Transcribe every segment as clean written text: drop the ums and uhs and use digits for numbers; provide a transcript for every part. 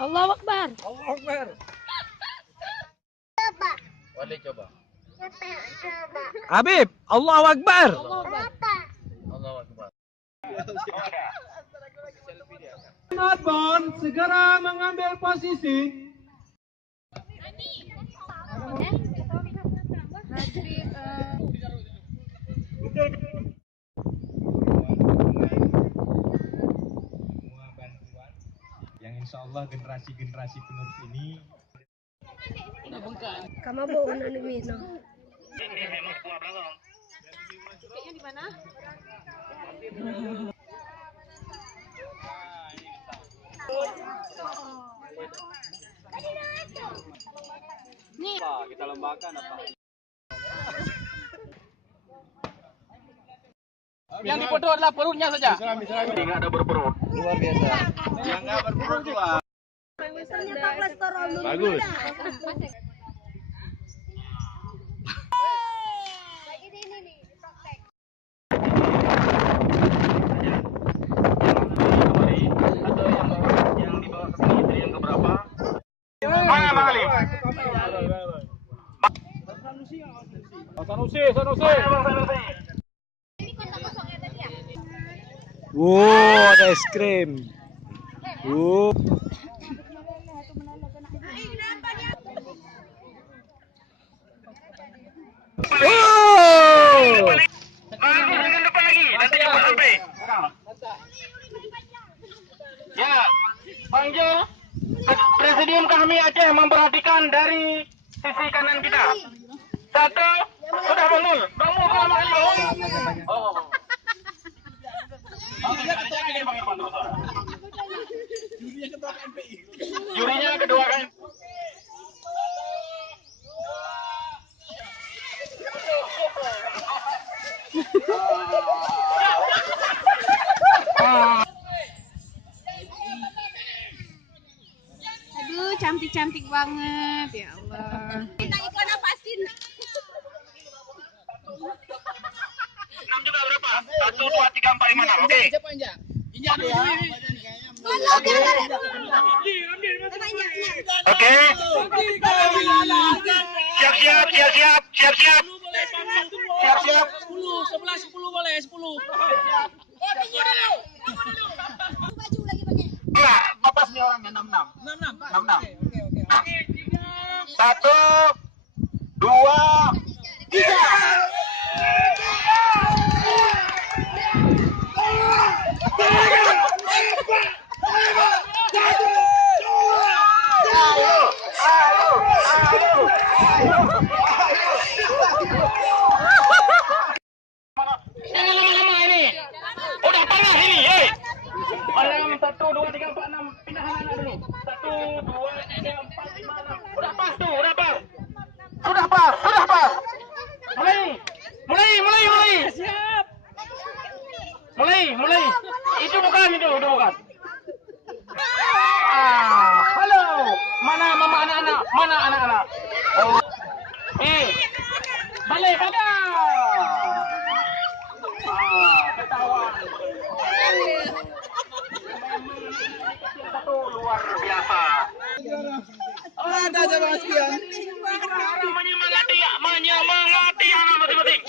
Allahu Akbar. Allahu Akbar. Wali coba. Habib, Allahu Akbar. Allahu Akbar. Penonton segera mengambil posisi. Semua bantuan yang insya Allah generasi-generasi penerus ini Kamu bawa anak minum. Ini memang kuah belakang. Tiketnya di mana? Nih. Kita lombakan apa? Yang dipoto adalah perutnya saja. Tidak ada berperut. Luar biasa. Yang nggak berperut juga. Ternyata kolesterol lu. Bagus. Yang dibawa ke sini itu yang keberapa? Mana Bang Ali? Sanusi. Wow, ada es krim. Jangan depan lagi, nanti cepat sampai. Ya, Bang Jo, Presidium kami Aceh memperhatikan dari sisi kanan kita. Satu, sudah bangun. Bangun pertama kali bangun. Oh. Oke, jangan ini Bang Irfan terus. Jurinya kedua kan. Aduh, cantik-cantik banget, ya Allah. Kita iklan apasin. 6 juga berapa? 1, 2, 3, 4, 5, 6. Oke. Oke. Siap-siap. 10, 11, 10 boleh, 10. Enggak, Bapak sini orangnya 66. 66. 1, 2, 3. Jangan lama-lama ini. Udah panas ini, hei. Malam 1, 2, 3, 4, 6. Pindah anak dulu. 1, 2, 3, 4, 5, 6. Udah pas tuh, udah pas. Sudah pas. Mulai. Siap. Mulai. Itu bukan. Halo. Mana mama anak-anak? Mana anak-anak? Oh. Balik pada. Ketahuan. Satu luar biasa. Ada aja Mas Pian. Menyemangati anak masing-masing.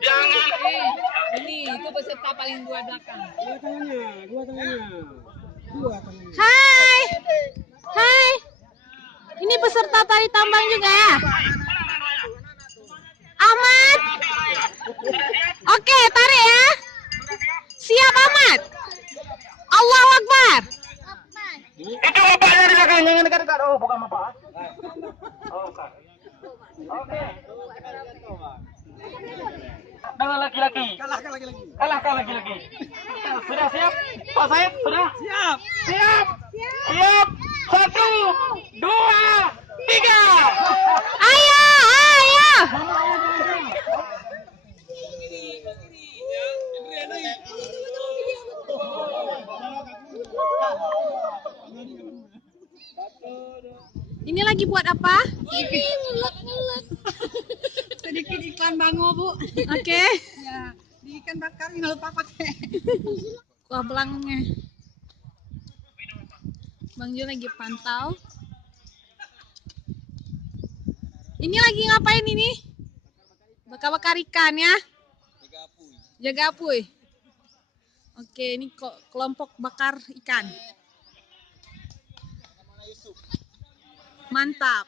Jangan. Ini itu peserta paling dua belakang. Dua tangannya. Hai. Ini peserta tari tambang juga ya? Ahmad. Oke, tarik ya. Siap Ahmad. Allahu Akbar. Itu bapaknya di belakang, jangan dekat-dekat. Oh, bukan bapak. Oh, bukan. Oke. Dengan laki-laki. Kalahkan laki-laki. Sudah siap? Pak Said, sudah? Siap. 1, 2, 3. Ayo. Satu, lagi buat apa? Ini ngulek-ngulek. Sedikit iklan bango, Bu. Oke. Ya, di ikan bakar ini lupa pakai. Kuah belangnya. Bang Jo lagi pantau. Ini lagi ngapain ini? Bakar-bakar ikan ya? Jaga apuy. Oke, ini kok kelompok bakar ikan. Mantap.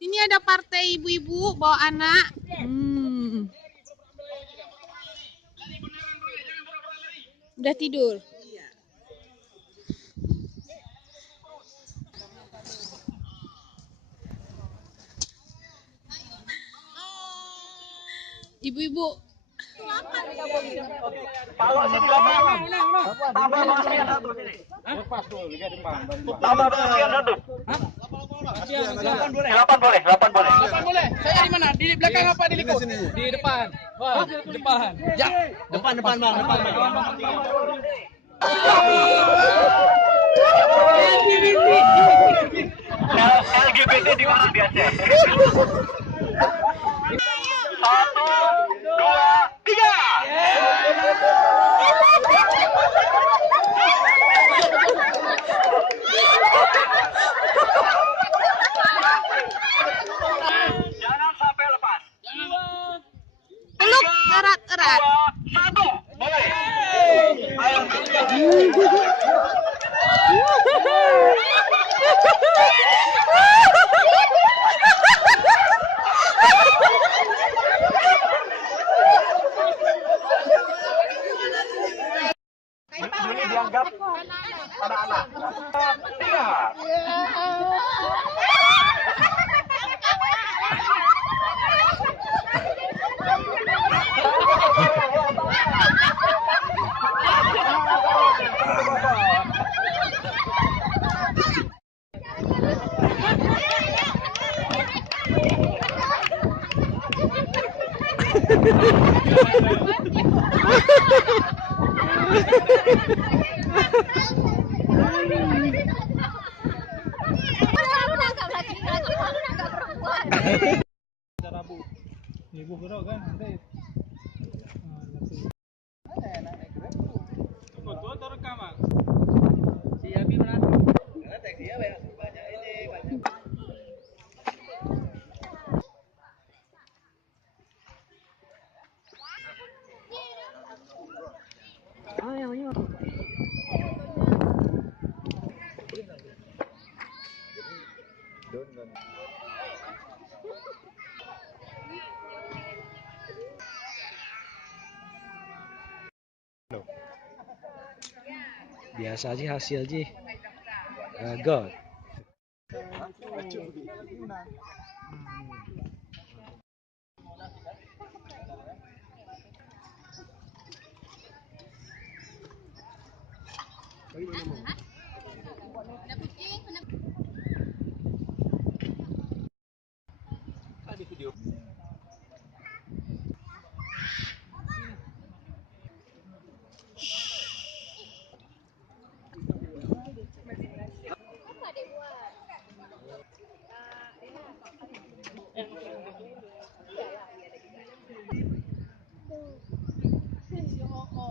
Ini ada partai ibu-ibu bawa anak. Udah tidur. Ibu-ibu. Bawa sini lapan. Tambah pasien satu sini. Tambah pasien satu. 8 boleh. 8 boleh. Saya di mana? Di belakang apa di liku? Di depan. Wah, di depan. Ya, depan Bang, depan. LGBT di mana biasa? 1, 2, 3. Jangan sampai lepas. Peluk erat-erat. 2, 1, boleh. Ayo. Ini dianggap anak-anak. 3. Biasa aja hasil aja. God.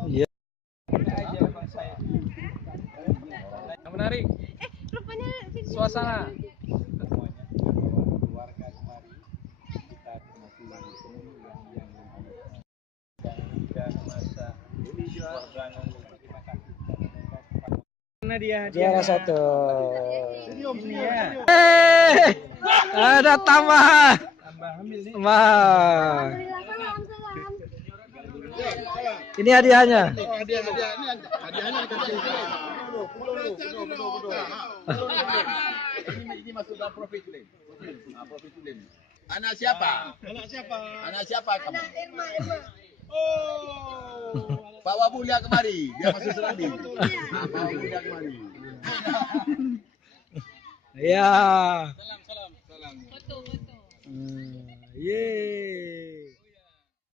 Iya. Yang menarik. Rupanya Suasana. Keluarga kemari kita dan masa perjuangan terima kasih Mana dia? Juara 1. Ini ya. Ada tambahan. Wah. Ini hadiahnya. Ini masuk dalam profit lane. Anak siapa? Anak siapa kamu? Oh. Bawa Bulia kemari, dia masuk Serambi. Bawa Bulia kemari. Ya. Salam. Foto. Yeay.